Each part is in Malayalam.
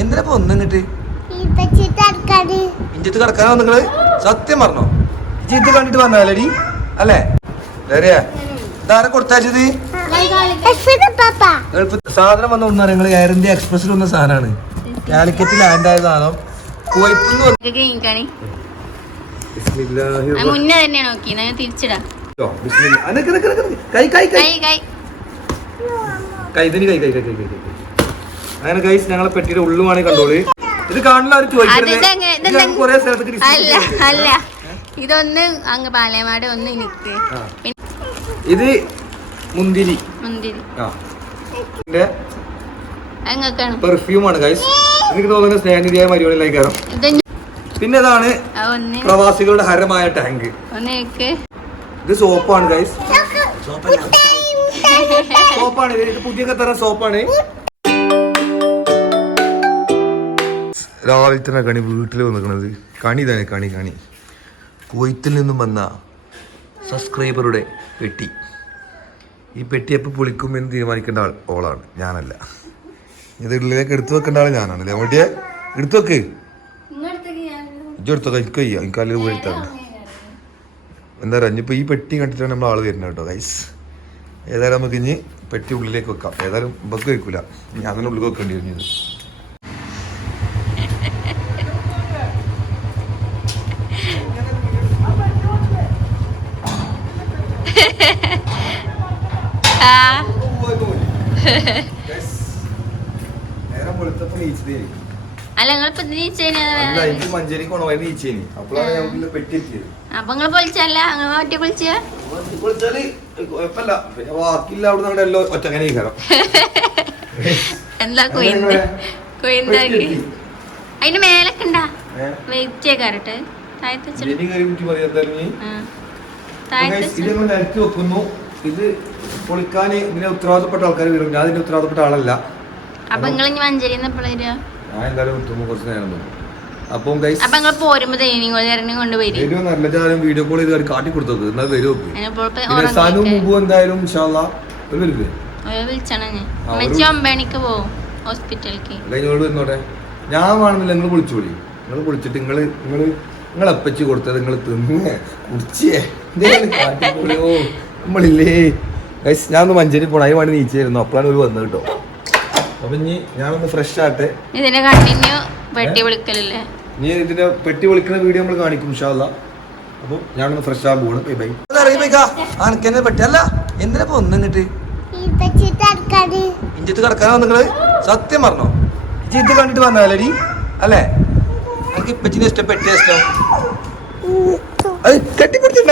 എന്തിനാ ഇപ്പൊ ഒന്നിങ്ങിട്ട് ഇപ്പച്ചിട്ടടക്കാണ് ഇഞ്ചത്ത് കിടക്കാനോ നിങ്ങൾ സത്യം പറഞ്ഞോ. ഇത് കണ്ടിട്ട് വന്നാലടി അല്ലേ? വേറെയാ ഇതാരെ കൊടുത്തയച്ചത്? സാധനം വന്ന ഒന്നാണ് നിങ്ങൾ എയർ ഇന്ത്യ എക്സ്പ്രസിൽ വന്ന സാധനമാണ് കാലിക്കറ്റ് ലാൻഡ് ആയ സാധനം. മുന്നേ തന്നെ നോക്കി ഞാൻ തിരിച്ചിടാം. കൈ കൈ. കൈ കൈ കൈ. കൈ കൈ. കൈ ഇതിന് കൈ കൈ കൈ കൈ കൈ കൈ. അങ്ങനെ ഗൈസ് ഞങ്ങളെ പെട്ടിയുടെ ഉള്ളുമാണ് കണ്ടോളി. ഇത് കാണുന്ന distribute അല്ല അല്ല. ഇതൊന്ന് അങ്ങ് പാലയമാട് ഒന്ന് നിക്ക്. ഇത് മുന്തിരി. മുന്തിരി. പെർഫ്യൂം ആണ് ഗൈസ് എനിക്ക് തോന്നുന്നത് സ്നേഹനിധിയായ മരുവണിലേക്കാരം ഇത് പിന്നെ ഇതാണ് പ്രവാസികളുടെ ഹരമായ ടാങ്ക് ഇത് സോപ്പാണ് ഗൈസ് സോപ്പാണ് പുതിയ തരം സോപ്പാണ്. രാവിലെ തന്നെ കണി വീട്ടിൽ വന്നിരിക്കണത് കണി തന്നെ കണി കണി. കൊയ്ത്തിൽ നിന്നും വന്ന സബ്സ്ക്രൈബറുടെ പെട്ടി. ഈ പെട്ടി എപ്പോൾ പൊളിക്കും എന്ന് തീരുമാനിക്കേണ്ട ആൾ ഓളാണ് ഞാനല്ല. ഇത് ഉള്ളിലേക്ക് എടുത്തു വെക്കേണ്ട ആൾ ഞാനാണ് അല്ലേ? ഓട്ടിയെ എടുത്തു വെക്ക്. ഇജ്ജ് വെക്കാം എനിക്ക് വയ്യ. എനിക്ക് അല്ലെങ്കിൽ പോയിട്ടാണ് എന്താ പറയുക ഇനിയിപ്പോൾ ഈ പെട്ടി കണ്ടിട്ടാണ് നമ്മൾ ആൾ വരുന്നത് കേട്ടോ ഗൈസ് ഏതായാലും നമുക്ക് ഇനി പെട്ടി ഉള്ളിലേക്ക് വെക്കാം. ഏതായാലും ബക്ക് വെക്കില്ല ഞാൻ തന്നെ ഉള്ളിൽ വെക്കേണ്ടി വരും ഇത് ആ നേരം വെളുത്തപ്പോൾ നീച്ചതേ അല്ല നിങ്ങളിപ്പോ നീച്ചേന് അല്ല എനിക്ക് മഞ്ചേരിക്ക് പോണ വഴി നീച്ചേനി അപ്പോഴാണ് പെട്ടി എത്തിയത് അപ്പൊ നിങ്ങൾ പൊളിച്ചല്ല അങ്ങനെ ഒറ്റ കയറാം എന്താ കൊയിന്ത്? കൊയിന്താക്കി അതിന്റെ മേലൊക്കെ ഉണ്ടാ? വെയിറ്റ് കയറട്ടെ താഴത്ത് വെച്ചിട്ട് ജെനി കയറി കുറ്റി മതി എന്തായാലും നീ ആ. അപ്പൊ താഴത്ത് guys, ഇത് വെച്ചിട്ട് നിരത്തി വെക്കുന്നു ഇത് പൊളിക്കാൻ ഇതിനെ ഉത്തരവാദപ്പെട്ട ആൾക്കാർ വരും ഞാൻ ഇതിന്റെ ഉത്തരവാദപ്പെട്ട ആളല്ല. അപ്പൊ നിങ്ങൾ ഇനി ഞാൻ എന്തായാലും കുറച്ച് നേരം അപ്പം ഗൈസ് അപ്പൊ നിങ്ങൾ നല്ല വീഡിയോ കോൾ ചെയ്ത് കാട്ടി കൊടുത്തു എന്നാൽ വരും നോക്ക്. അതിനിപ്പോ പിന്നെ സനു മുമ്പ് എന്തായാലും ഇൻഷാല്ലാ ഒരു വരില്ലേ ഞാൻ. വരുന്നോട്ടെ വേണമെന്നില്ല നിങ്ങൾ വിളിച്ചോളി. നിങ്ങൾ വിളിച്ചിട്ട് നിങ്ങൾ നിങ്ങൾ അപ്പച്ചി കൊടുത്തത് നിങ്ങൾ തിന്നേ കുടിച്ചേ. നമ്മളില്ലേ. ഗൈസ് ഞാൻ ഒന്ന് മഞ്ചേരി പോണായി അതിന് വേണ്ടി നീച്ചായിരുന്നു. അപ്പോഴാണ് ഒരു വന്നത് കേട്ടോ. അപ്പൊ ഇനി ഞാനൊന്ന് ഫ്രഷ് ആട്ടെ ഇതിന്റെ കണ്ടിന്യൂ പെട്ടി വിളിക്കലല്ലേ? ഇനി ഇതിന്റെ പെട്ടി വിളിക്കുന്ന വീഡിയോ നമ്മൾ കാണിക്കും ഇൻഷാല്ല അപ്പോൾ ഞാനൊന്ന് ഫ്രഷ് ആ പോകണം ബൈ ബൈ അനക്കെന്നെ പെട്ടി അല്ല എന്തിനാ കിട്ടി ഇപ്പച്ചിട്ടടക്കാണ് ഇഞ്ചത്ത് കിടക്കാനോ നിങ്ങൾ സത്യം പറഞ്ഞോ? ഇജ്ജ് കണ്ടിട്ട് വന്നാലടി. അല്ലേ? എനിക്ക് ഇപ്പച്ചിനെ ഇഷ്ടം പെട്ടിയ ഇഷ്ടം. അത്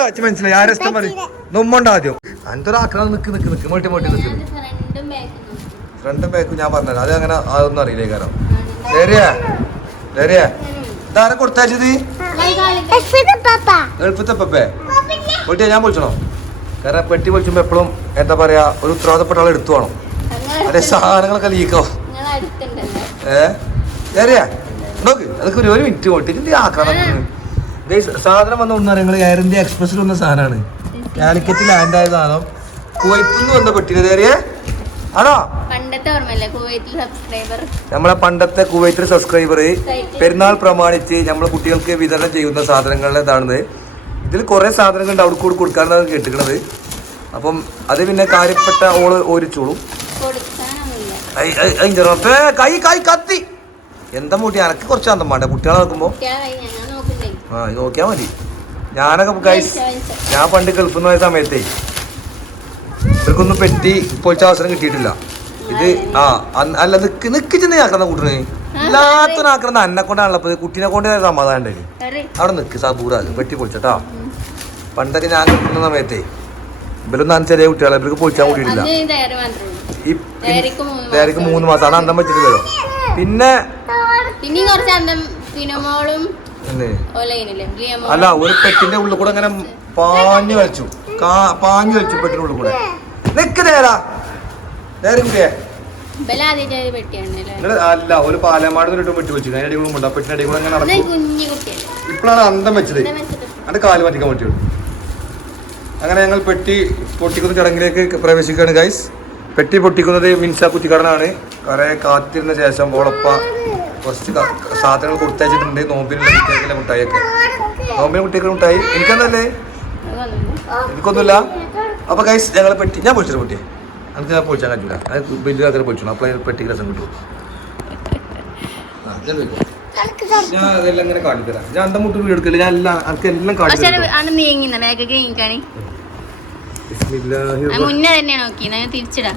അച്ഛൻ മനസ്സിലായി. ആരെ ഇഷ്ടം പറയും. നമ്മണ്ട ആദ്യം. അനത്തൊരു ആക്രാന്തം നിക്ക് നിക്ക് നിക്ക്. മോട്ടി മോട്ടി നിക്ക്. ഫ്രണ്ടും ബാക്കും ഞാൻ പറഞ്ഞത്. അത് അങ്ങനെ അതൊന്നും അറിയില്ലേ കാരണം ഇതാരെ പെപ്പേ. പൊട്ടിയാ ഞാൻ പൊളിച്ചണോ? കാരണം പെട്ടി വിളിച്ചുമ്പോ എപ്പോഴും എന്താ പറയാ ഒരു ഉത്തരവാദപ്പെട്ട ആളെ എടുത്തു വേണം. അതെ സാധനങ്ങളൊക്കെ ലീക്കോ ഏ? നോക്ക് അതൊക്കെ ഒരു മിനിറ്റ് പോട്ടിട്ട് ആക്കണം സാധനം വന്ന ഒന്നാണ്. ഞങ്ങൾ എയർ ഇന്ത്യ എക്സ്പ്രസിൽ വന്ന സാധനമാണ് കാലിക്കറ്റ് ലാൻഡ് ആയ സാധനം. കുവൈത്തിൽ നിന്ന് വന്ന പെട്ടിയത് ഏറിയ ആണോ? നമ്മളെ പണ്ടത്തെ കുവൈത്തിൽ സബ്സ്ക്രൈബർ പെരുന്നാൾ പ്രമാണിച്ച് നമ്മളെ കുട്ടികൾക്ക് വിതരണം ചെയ്യുന്ന സാധനങ്ങളുടെ ഇതാണിത്. ഇതിൽ കുറേ സാധനങ്ങളുണ്ട്. അവിടെ കൂടി കൊടുക്കാനാണ് കേട്ടിക്കണത് അപ്പം അത് പിന്നെ കാര്യപ്പെട്ട ഓൾ ഓരിച്ചോളും. കൈ കൈ കത്തി. എന്താ മുട്ടി അനക്ക് കുറച്ച് അന്തം വേണ്ട. കുട്ടികളെ നോക്കുമ്പോ കുട്ടികളെ കൈ ഞാൻ നോക്കണ്ടേ ആ നോക്കിയാ മതി. ഞാനൊക്കെ ഗൈസ് ഞാൻ പണ്ട് ഗൾഫിൽ നിന്ന് പോയ സമയത്തേ ഇവർക്കൊന്നും പെറ്റി പൊളിച്ച അവസരം കിട്ടിയിട്ടില്ല. ഇത് ആ അല്ല നിക്ക് നിക്ക് ചെന്ന് ആക്കുന്ന കൂട്ടിന് ഇല്ലാത്തനാക്കുന്ന അന്നെ കൊണ്ടാണല്ലോ അപ്പൊ കുട്ടീനെ കൊണ്ട് സമാധാനം അവിടെ നിക്ക് സബൂറ പെട്ടി പൊളിച്ചട്ടാ പണ്ടൊക്കെ ഞാൻ കിട്ടുന്ന സമയത്തേ ഇവരൊന്നും ചെറിയ കുട്ടികളെ ഇവർക്ക് പൊളിച്ചാൻ കൂടിയിട്ടില്ല ഉള്ളൂ ഈ ഡയറിക്ക് മൂന്ന് മാസം ആണ് അന്തം വെച്ചിട്ടില്ലല്ലോ പിന്നെ പിന്നെ കുറച്ച് അന്തം പിന്നെ ലിയമോളും അല്ല? ഒരു പെട്ടിന്റെ ഉള്ളിൽ കൂടെ അങ്ങനെ പാഞ്ഞു വെച്ചു. പാഞ്ഞു വെച്ചു പെട്ടിന്റെ ഉള്ളിൽ കൂടെ. നിക്ക് നേരാ. നേരെ അല്ല? ഒരു പാലമാട് ഇട്ടും പെട്ടി വെച്ചു. അതിന്റെ അടി കൂടെ മുണ്ട പെട്ടിന്റെ അടി കൂടെ അങ്ങനെ നടക്കും. ഇപ്പോഴാണ് അന്തം വെച്ചത്. അത് കാൽ മാറ്റിക്കാൻ പറ്റുള്ളൂ അങ്ങനെ ഞങ്ങൾ പെട്ടി പൊട്ടിക്കുന്ന ചടങ്ങിലേക്ക് പ്രവേശിക്കുകയാണ് ഗൈസ് പെട്ടി പൊട്ടിക്കുന്നത് മിൻസ കുറ്റിക്കടനാണ്. കുറെ കാത്തിരുന്ന ശേഷം ഓളപ്പ കുറച്ച് സാധനങ്ങൾ കൊടുത്തയച്ചിട്ടുണ്ട്. നോമ്പിനുള്ള കുട്ടികൾക്കുള്ള മുട്ടായിയൊക്കെ? നോമ്പിന് കുട്ടികൾക്ക് മുട്ടായി? എനിക്കെന്തല്ലേ? എനിക്കൊന്നുമില്ല. അപ്പൊ കൈസ് ഞങ്ങൾ പെട്ടി ഞാൻ പൊളിച്ചിട്ട് പൊട്ടി എനിക്ക് ഞാൻ പൊളിച്ചാൽ കഴിഞ്ഞില്ല അത് വലിയ ആൾക്കാരെ പൊളിച്ചു അപ്പോൾ പെട്ടിക്ക് രസം കിട്ടും ഞാൻ അതെല്ലാം ഇങ്ങനെ കാണിത്തരാം ഞാൻ അന്തം മുട്ട് വീട് എടുക്കില്ല ഞാൻ എല്ലാം എനിക്ക് എല്ലാം കാണിച്ചു മുന്നേ നോക്കി ഞാൻ തിരിച്ചിടാം.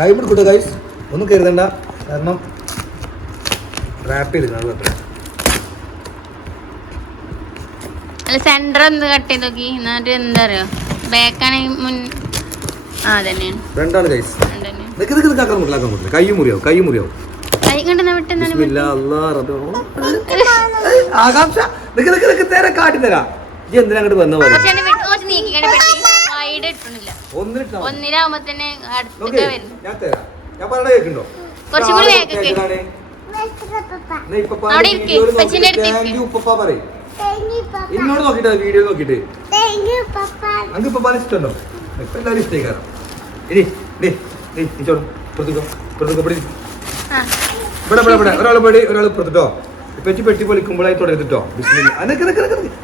ടൈം എടുക്കട്ടെ ഗൈസ് ഒന്നും കരുതണ്ട. കാരണം റാപ്പ് ചെയ്ത് അത് അല്ല സെന്റർ ഒന്ന് കട്ട് ചെയ്ത് നോക്കി. എന്നിട്ട് എന്താ അറിയോ? ബാക്കാണെങ്കിൽ മുൻ ആ രണ്ടാണ് ഗൈസ് നിക്ക് നിക്ക് നിക്ക് ആക്കാൻ കൈ മുറിയാവും കൈ മുറിയാവും ആകാംക്ഷ. നിക്ക് നിക്ക് നിക്ക് തരാം കാട്ടി തരാം. ഇത് എന്തിനാ അങ്ങോട്ട് വന്ന പോലെ വിട്ട്. ഒന്നിട്ട് ഒന്നിനാവുമ്പോ തന്നെ അടുത്തൊക്കെ കുറച്ചും കൂടി. അവിടെ ഇരിക്ക്, ഉപ്പച്ചിന്റെ അടുത്ത് ഇന്നോട് നോക്കിട്ട് വീഡിയോ നോക്കിട്ട് അങ്ങ് ഇപ്പൊ ഇഷ്ടമുണ്ടോ? ഇപ്പൊ എല്ലാവരും ഇഷ്ടമായി കാരണം ഇനി പുറത്തുക്കോ പുറത്തുക്കോ പിടി. ആ. ഇവിടെ ഇവിടെ ഇവിടെ. ഒരാൾ പേടി ഒരാൾ പുറത്തിട്ടോ പെറ്റി പെട്ടി പൊളിക്കുമ്പോഴായി തുടരുത്തിട്ടോ.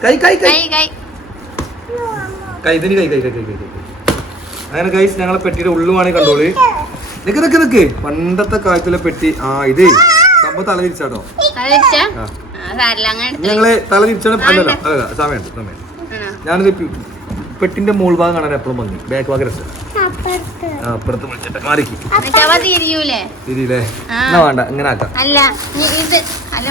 കൈ കൈ. കൈ കൈ. കൈ കൈ ഇതിന് കൈ കൈ കൈ കൈ. അങ്ങനെ കൈസ് ഞങ്ങളെ പെട്ടിയുടെ ഉള്ളുമാണ് കണ്ടോളി. നിക്ക് നിക്ക് നിക്ക്. പണ്ടത്തെ കാലത്തിലെ പെട്ടി. ആ ഇത് സംഭവം തല തിരിച്ചാട്ടോ. ഞങ്ങൾ തല തിരിച്ചാണ് അല്ലല്ല അല്ലല്ല സമയമുണ്ട് സമയം? ഞാനിത് പി- പെട്ടിന്റെ മോൾ ഭാഗം കാണാൻ എപ്പോഴും ഭംഗി. ബാക്ക് ഭാഗം രസം. അപ്പുറത്ത്. വിളിച്ചിട്ട് മാറിക്ക്. തിരിയില്ലേ. എന്നാ വേണ്ട ഇങ്ങനെ ആക്കാം. അല്ല അല്ല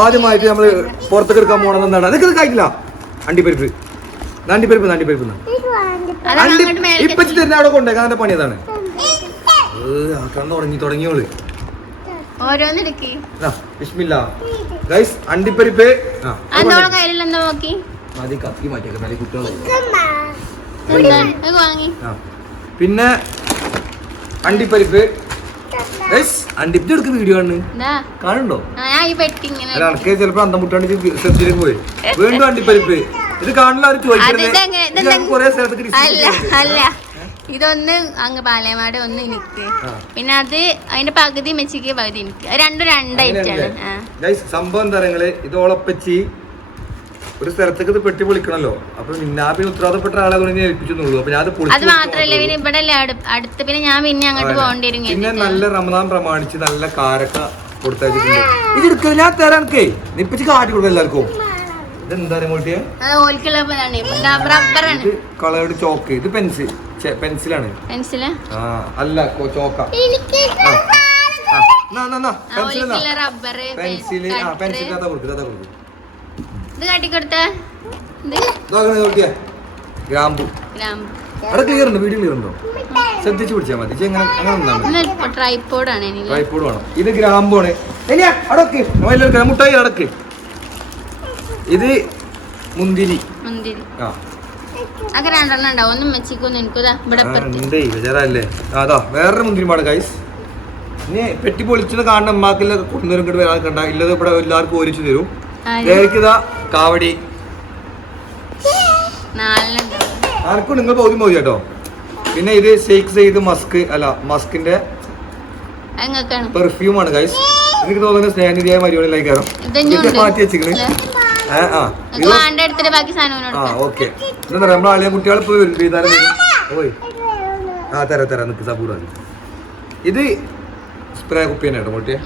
ആദ്യമായിട്ട് നമ്മൾ പുറത്തേക്ക് എടുക്കാൻ പോണെന്ന് എന്താണ് അതൊക്കെ കഴിക്കില്ല അണ്ടിപ്പരിപ്പ് നാണ്ടിപ്പരിപ്പ് നാണ്ടിപ്പരിപ്പ് എന്നാ. അതാണ് അണ്ടി അങ്ങോട്ട് മേലെ ഇപ്പൊ തന്നെ അവിടെ കൊണ്ടേക്കാൻ അതിന്റെ പണി അതാണ്. തുടങ്ങി തുടങ്ങിയോൾ. ഗൈസ് അണ്ടിപ്പരിപ്പ്. മതി കത്തി മാറ്റിയൊക്കെ നല്ല പിന്നെ അണ്ടിപ്പരിപ്പ്. എടുക്ക വീഡിയോ ആണ് അല്ല അനക്ക് ചിലപ്പോ അന്തം മുട്ടാണ്ട് സെർച്ചിലേക്ക് പോയി. വീണ്ടും അണ്ടിപ്പരിപ്പ്. ഇത് അല്ല അല്ല. ഇതൊന്ന് അങ്ങ് പാലയമാട് ഒന്ന് എനിക്ക് പിന്നെ അത് അതിന്റെ പകുതി മെച്ചിക്ക് പകുതി എനിക്ക് രണ്ടും രണ്ടായിട്ടാണ്. സംഭവം എന്താ പറയുക ഇത് ഓളപ്പച്ചി ഒരു സ്ഥലത്തേക്ക് ഇത് പെട്ടി പൊളിക്കണല്ലോ. അപ്പൊ പിന്നെ ഉത്തരവാദപ്പെട്ട ആളെ കൊണ്ട് ഏൽപ്പിച്ചെന്നുള്ളൂ അപ്പൊ ഞാൻ അത് മാത്രല്ല പിന്നെ ഇവിടെ അടുത്ത് പിന്നെ ഞാൻ പിന്നെ അങ്ങോട്ട്. പോകേണ്ടി വരും പിന്നെ നല്ല റമദാൻ പ്രമാണിച്ച് നല്ല കാരക്ക കൊടുത്തയച്ചിട്ടുണ്ട്. ഇത് ഞാൻ തരാൻ നിപ്പിച്ച് കാട്ടി കൊടുക്കും എല്ലാവർക്കും. Coloured chalk. ഇത് പെൻസിൽ. പെൻസിലാണ്. അല്ല ചോക്ക. പെൻസിൽ പെൻസിൽ കഥ കൊടുക്കും കഥ കൊടുക്കും. ഇത് കാട്ടിക്കൊടുത്ത? ഗ്രാമ്പു. ഗ്രാമ്പ്. അവിടെ ക്ലിയർ ഉണ്ട് വീഡിയോ ക്ലിയർ ഉണ്ടോ? ശ്രദ്ധിച്ച് പിടിച്ചാൽ മതി. എങ്ങനെ അങ്ങനെ ഇത് എനിക്ക് ട്രൈപ്പോഡ് വേണം. ഇത് ഗ്രാമ്പാണ് ഇനിയാ അടക്ക്. മുട്ടായി അടക്ക്. ഇത് മുന്തിരി. മുന്തിരി. ആ. അതൊക്കെ രണ്ടെണ്ണം ഉണ്ടാവും. ഒന്നും വെച്ചിക്കൊന്നും എനിക്കിതാ ഇവിടെ ആ, അപ്പുറത്ത് ഉണ്ട്. വിചാരല്ലേ അതാ വേറൊരു മുന്തിരി പാട് ഗൈസ് ഇനി പെട്ടി പൊളിച്ചത് കാണുന്ന അമ്മാക്കില്ല കൊണ്ടുവരും ഇങ്ങോട്ട് വരാൻ കണ്ട ഇല്ലത് ഇവിടെ എല്ലാവർക്കും ഓരിച്ചു തരും? ദേഹിക്കതാ കാവടി. ആർക്കും നിങ്ങൾ പൗതി മതി കേട്ടോ. പിന്നെ ഇത് ഷേക്ക് ചെയ്ത് മസ്ക് അല്ല മസ്കിന്റെ പെർഫ്യൂമാണ് പെർഫ്യൂം ആണ് ഗൈസ് എനിക്ക് തോന്നുന്നത് സ്നേഹനിധിയായ ഇതഞ്ഞുണ്ട് മാറ്റി വെച്ചിക്കണ് എന്താ നമ്മളെ ആളിയ പോയി ആ തരാം തരാം. നിക്ക് സബൂർ മതി. ഇത് സ്പ്രേ കുപ്പി തന്നെ കേട്ടോ മോട്ടിയെ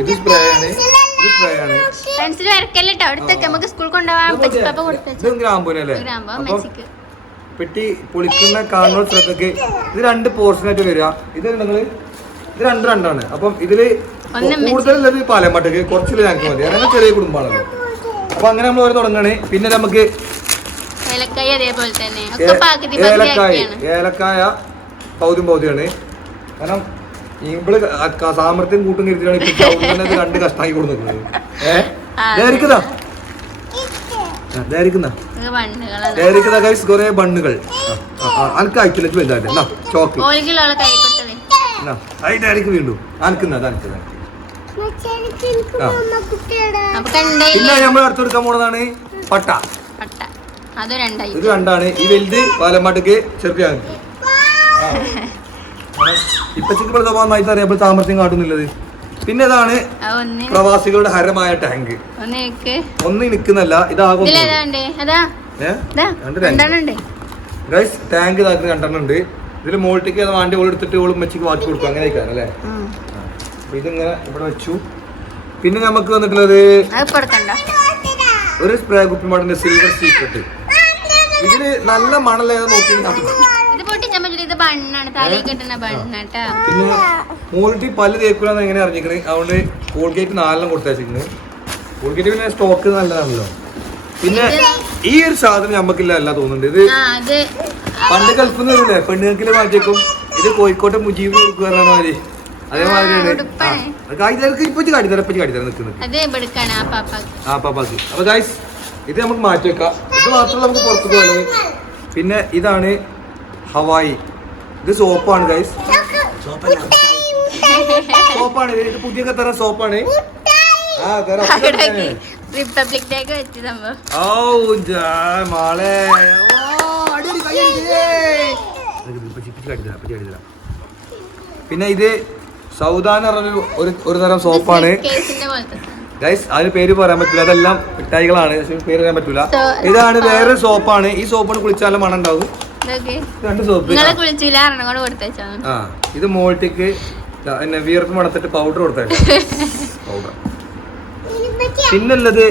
ഇത് സ്പ്രേ ആണ്. ഇത് സ്പ്രേ ആണ്. പെൻസിൽ വരക്കല്ലേ കേട്ടോ അടുത്തൊക്കെ നമുക്ക് സ്കൂൾ കൊണ്ടുപോകാൻ ഗ്രാമ്പൂനല്ലേ പെട്ടി പൊളിക്കുന്ന കാണുന്ന ശ്രദ്ധക്ക് ഇത് രണ്ട് പോർഷൻ ആയിട്ട് വരിക. ഇത് നിങ്ങൾ? ഇത് രണ്ട് രണ്ടാണ്. അപ്പം ഇതിൽ കൂടുതലുള്ളത് പാലം പാലമാട്ടക്ക് കുറച്ചിൽ ഞങ്ങൾക്ക് മതി. അങ്ങനെ ചെറിയ കുടുംബമാണല്ലോ അപ്പൊ അങ്ങനെ നമ്മൾ ഓരോ തുടങ്ങാണ്. പിന്നെ നമുക്ക് ഏലക്കായ അതേപോലെ തന്നെ. ഏലക്കായ ഏലക്കായ പൗതും പൗതിയാണ് കാരണം ഇവൾ സാമർത്ഥ്യം കൂട്ടും കരുതിയാണ് ഇപ്പൊ ചവിട്ടുന്നത് കണ്ട് കഷ്ടമായി കൊടുക്കുന്നത് ഏഹ് കുറെ ബണ്ണുകൾ. അനക്ക് അയച്ചില്ല വലുതായിട്ട്. എന്നാ ചോക്ക്. വീണ്ടും. അനക്കുന്ന അനക്ക് ആ. അപ്പൊ കണ്ടേ പിന്നെ നമ്മൾ അടുത്തെടുക്കാൻ പോണതാണ് പട്ട. പട്ട. അത് രണ്ടായി. ഇത് രണ്ടാണ്. ഈ വലുത് പാലമാട്ടക്ക് ചെറുക്കാൻ ഇപ്പൊ നന്നായിട്ട് അറിയാം ഇപ്പോൾ കാട്ടുന്നില്ലത് പിന്നെ ഇതാണ് പ്രവാസികളുടെ ഹരമായ ടാങ്ക്. ഒന്ന് വെക്ക് നിൽക്കുന്നല്ല ഇതാകും ഗൈസ് ടാങ്ക്. രണ്ടെണ്ണം ഉണ്ട്. ഇതിൽ മോൾട്ടിക്ക് അത് വാണ്ടി ഓൾ എടുത്തിട്ട് ഓൾ മെച്ചിക്ക് മാറ്റി കൊടുക്കും. അങ്ങനെ അല്ലേ? ഇതിങ്ങനെ ഇവിടെ വെച്ചു. പിന്നെ നമുക്ക് വന്നിട്ടുള്ളത് ഒരു സ്പ്രേ കുപ്പിമാടിന്റെ സിൽവർ സീക്രട്ട് ഇതിൽ നല്ല മണലേതാ നോക്കി പിന്നെ പല്ല് തേക്കൂലെന്ന് എങ്ങനെ അറിഞ്ഞിരിക്കണേ? അതുകൊണ്ട് കോൾഗേറ്റ് നാലെണ്ണം കൊടുത്തേച്ചിരിക്കണ് കോൾഗേറ്റ് പിന്നെ സ്റ്റോക്ക് നല്ലതാണല്ലോ. പിന്നെ ഈ ഒരു സാധനം നമുക്കില്ല അല്ല തോന്നുന്നുണ്ട്. ഇത് പണ്ട് കൽപ്പുന്നില്ലേ പെണ്ണുങ്ങൾക്കിൽ മാറ്റിയേക്കും ഇത് കോഴിക്കോട്ടെ മുജീബ് കൊടുക്കുക മാതിരി അപ്പൊ ഗായ്സ് ഇത് നമുക്ക് മാറ്റി വെക്കാം. ഇത് മാത്രമല്ല നമുക്ക് പുറത്തു പിന്നെ ഇതാണ് ഹവായി. ഇത് സോപ്പാണ് ഗൈസ് സോപ്പാണ്. ഇത് പുതിയ തരം സോപ്പാണ്. ആ തരാം. റിപ്പബ്ലിക് ഡേക്ക് വെച്ച സംഭവം. ഔ, ജാ, മോളെ. ഓ. പിന്നെ ഇത് സൗദാൻ പറഞ്ഞൊരു ഒരു ഒരു തരം സോപ്പാണ്. ഗൈസ് അതിന് പേര് പറയാൻ പറ്റില്ല അതെല്ലാം മിഠായികളാണ്. പേര് പറയാൻ പറ്റില്ല ഇതാണ് വേറെ സോപ്പാണ്. ഈ സോപ്പാണ് കുളിച്ചാലും മണം ഉണ്ടാവും. രണ്ട് സോപ്പ്. ആ. ഇത് മോൾട്ടിക്ക് പിന്നെ വിയർപ്പ് മണത്തിട്ട് പൗഡർ കൊടുത്താൽ പൗഡർ പിന്നുള്ളത്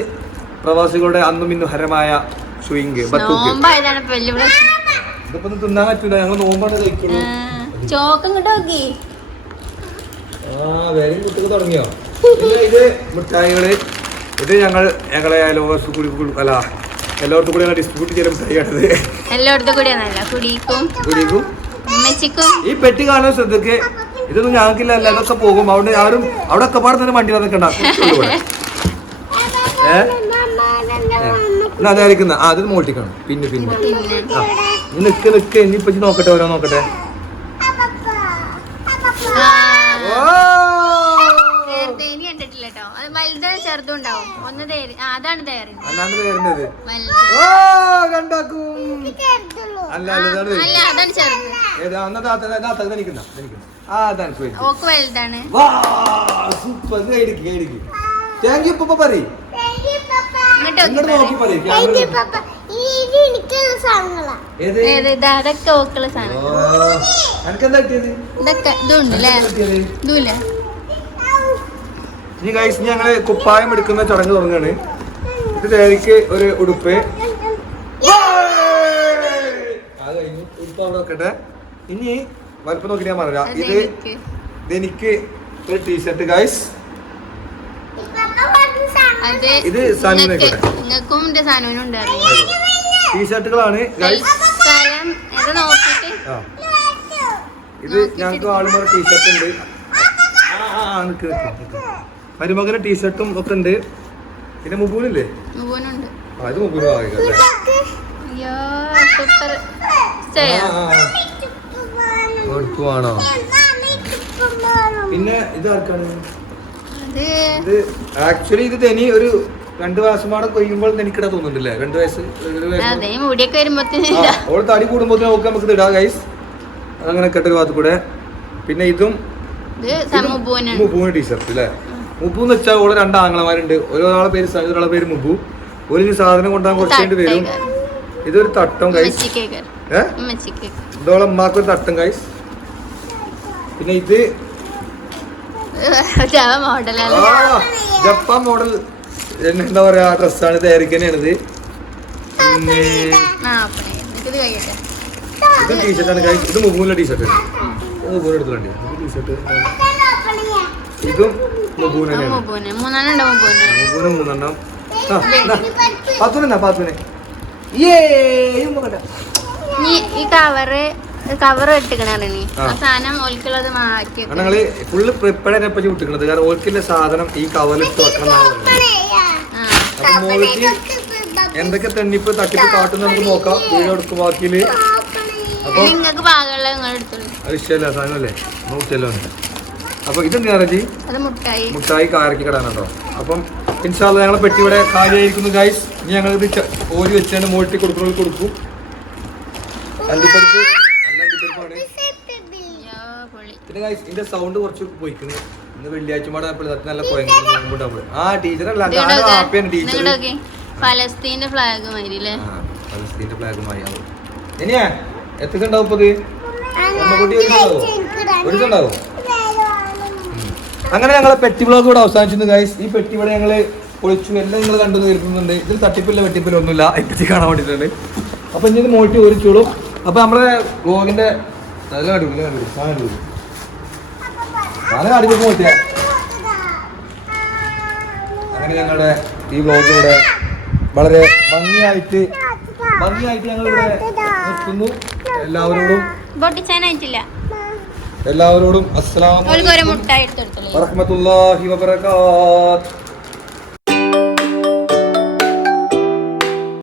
പ്രവാസികളുടെ അന്നും ഇന്നും ഹരമായ സ്വിങ് ബത്തൂക്ക് ഇതിപ്പോ തിന്നാൻ പറ്റൂല. ഞങ്ങൾ നോമ്പാണ് കഴിക്കുന്നത് ചോക്കം ഇങ്ങോട്ട് നോക്കി ആ വേലയും കുട്ടിക്ക് തുടങ്ങിയോ? പിന്നെ ഇത് മിഠായികൾ. ഇത് ഞങ്ങൾ ഞങ്ങളെ അയൽവാസി കൂടി കൂടി- അല്ല എല്ലായിടത്തും കൂടി ഞങ്ങൾ ഡിസ്ട്രിബ്യൂട്ട് ചെയ്ത മിഠായിയാണിത്. എല്ലായിടത്തും കൂടിയാണല്ല കുടിക്കും. കുടിക്കും. ഈ പെട്ടി കാണുന്ന ശ്രദ്ധക്ക് ഇതൊന്നും ഞങ്ങൾക്കില്ല അതൊക്കെ പോകും. അവിടെ ആരും അവിടെ ഒക്കെ പാടെ തന്നെ വണ്ടി വന്നിട്ടുണ്ടാ ഏഹ് അതായിരിക്കുന്ന? ആ അത് പിന്നെ പിന്നെ. നിക്ക് നിക്ക്. ഇനി ഇപ്പൊ നോക്കട്ടെ ഓരോ നോക്കട്ടെ ആ, ഓ! തേനി കണ്ടിട്ടില്ല കേട്ടോ അത് വലുതാണ് ചെറുതും ഉണ്ടാവും. ഒന്ന് തേര് ആ അതാണ് തേര്. അല്ലാണ്ട് വലുത്. ഓ രണ്ടാക്കും. അല്ല അല്ല ഇതാണ് ഇത്. അല്ല അതാണ് ചെറുത്. ഏതാ എന്നാ താത്ത താത്ത ഇത് എനിക്കുന്നാ എനിക്കുന്നാ ആ അതാണ് പോയി ഓക്ക് വലുതാണ്. വാ സൂപ്പർ കൈഡിക്ക് കൈഡിക്ക് താങ്ക് യു ഉപ്പ പറയും. ഇങ്ങോട്ട് ഇങ്ങോട്ട് നോക്കി നോക്കി പറയും ഏത്? ഏത് ഇത് അതൊക്കെ ഓക്കുള്ള സാധനം. കിട്ടിയത്? ഇതൊക്കെ ഇതുണ്ട് അല്ലേ ഇതുമില്ല ഇനി ഗൈസ് ഞങ്ങൾ കുപ്പായം എടുക്കുന്ന ചടങ്ങ് തുടങ്ങാണ് ഇത് തേരിക്ക് ഒരു ഉടുപ്പ്. ഉടുപ്പ് അവിടെ വെക്കട്ടെ ഇനി വലുപ്പം നോക്കി ഞാൻ പറയാം ഇത് എനിക്ക്. ഇതെനിക്ക് ഒരു ടീഷർട്ട് ഗൈസ് ഇത് നിങ്ങൾക്കും ടീഷർട്ടുകളാണ് ഇത് നോക്കിട്ട് ഇത് ഞങ്ങൾക്ക് ആളുമാർ ടീഷർട്ട് ഉണ്ട്. ആ, ആ, ആ, മരുമകന് ടീഷർട്ടും ഒക്കെ ഉണ്ട്. പിന്നെ മുബൂനില്ലേ ആ ഇത് മുബൂന് എടുക്കുവാണോ? പിന്നെ ഇത് ആർക്കാണ്? അത് ഇത് ആക്ച്വലി ഇത് തനി ഒരു രണ്ട് മാസമാണ് കൊയ്യുമ്പോൾ എനിക്കിട തോന്നുന്നുണ്ടല്ലേ? രണ്ടു വയസ്സ് ഓൾ തടി കൂടുമ്പോ നോക്കി നമുക്ക് ഇടാ ഗൈസ് അങ്ങനെ കെട്ടൊരു ഭാഗത്ത് കൂടെ. പിന്നെ ഇതും ടീഷർട്ട് അല്ലേ മുബു എന്ന് വെച്ചാൽ ഓളെ രണ്ട് ആങ്ങളമാരുണ്ട് ഒരാളെ പേര് സനു, ഒരാളെ പേര് മുബു ഒരു സാധനം കൊണ്ടാൻ കൊടുക്കേണ്ടി വരും. ഇതൊരു തട്ടം കൈസ് ഇതോളെ ഉമ്മാക്കൊരു തട്ടം കൈസ് പിന്നെ ഇത് ജപ്പാൻ മോഡൽ എന്താ പറയാ ഡ്രസ്സാണ് തയ്യാറിക്കാനാണിത് പിന്നെ ഇത് ടീഷർട്ടാണ് ഗൈസ് ഇത് മുബൂനിലെ ടീഷർട്ട് മുബൂന് എടുത്തിട്ടുണ്ട് ടീഷർട്ട് ഇതും മൂന്നെണ്ണം. പാത്തുനെന്നാ പാത്തുനെ ഇനി ഈ കവറ് കവർ ആ. സാധനം മാറ്റി കാരണം ഞങ്ങൾ ഫുള്ള് പ്രിപ്പയർ പറ്റി വിട്ടിക്കണത് കാരണം ഓർക്കിന്റെ സാധനം ഈ കവറിൽ വെക്കണം എന്തൊക്കെ തെണ്ണിപ്പ് തട്ടിപ്പ് കാട്ടുന്ന നമുക്ക് നോക്കാം. വീട് എടുക്കും ബാക്കിയിൽ. അപ്പൊ നിങ്ങൾക്ക് പാകമുള്ള നിങ്ങൾ എടുത്തോളൂ. അത് ഇഷ്ടമല്ല സാധനമല്ലേ? നോക്കിയല്ലോ അപ്പൊ ഇതെന്താ റജി? അത് മുട്ടായി. മുട്ടായി കാരക്കി കടാനാട്ടോ. അപ്പം ഇൻഷാല്ല ഞങ്ങളെ പെട്ടി ഇവിടെ കാര്യമായിരിക്കുന്നു ഗൈസ് ഇനി ഞങ്ങൾ ഇത് ഓരി വെച്ചാണ് മോട്ടി കൊടുക്കുന്നത് കൊടുക്കും. അണ്ടിപ്പരിപ്പ്. നല്ല അണ്ടിപ്പരിപ്പാണ്. പിന്നെ ഗൈസ് ഇതിന്റെ സൗണ്ട് കുറച്ച് പോയിക്കുന്നു ഇന്ന് വെള്ളിയാഴ്ച പാടെ നല്ല കുഴങ്ങുണ്ടാവുള്ളൂ ആ ടീച്ചറല്ല ഹാപ്പിയാണ് ടീച്ചർ ഫലസ്തീന്റെ ഫ്ലാഗ് മാതിരി ഫ്ലാഗ് ഫ്ലാഗുമായി ഇനിയാ എത്തിക്കുണ്ടാവും ഇപ്പൊ ഒരു ഒരുക്കുണ്ടാവോ അങ്ങനെ ഞങ്ങൾ പെട്ടി ബ്ലോഗ് ഇവിടെ അവസാനിച്ചു ഗൈസ് ഈ പെട്ടി ഇവിടെ ഞങ്ങൾ പൊളിച്ചു എല്ലാം നിങ്ങൾ കണ്ടു തീർക്കുന്നുണ്ട് ഇതിൽ തട്ടിപ്പില്ല വെട്ടിപ്പില്ല ഒന്നുമില്ല. എത്തിച്ച് കാണാൻ വേണ്ടിയിട്ടുണ്ട് അപ്പൊ ഇനി ഇത് മോട്ടി ഓരിച്ചോളും അപ്പൊ നമ്മുടെ ബ്ലോഗിന്റെ നല്ല അടിപൊളി അടിപൊളി. സാധനം അടിപൊളി. മോട്ടിയ അങ്ങനെ ഞങ്ങളുടെ ഈ ബ്ലോഗ് ഇവിടെ വളരെ ഭംഗിയായിട്ട് ഭംഗിയായിട്ട് ഞങ്ങൾ ഇവിടെ നിർത്തുന്നു. എല്ലാവരോടും പൊട്ടിച്ചാനായിട്ടില്ല എല്ലാവരോടും എടുത്തെടുത്തോളൂ. വറഹ്മത്തുള്ളാഹി വബറകാത്ത്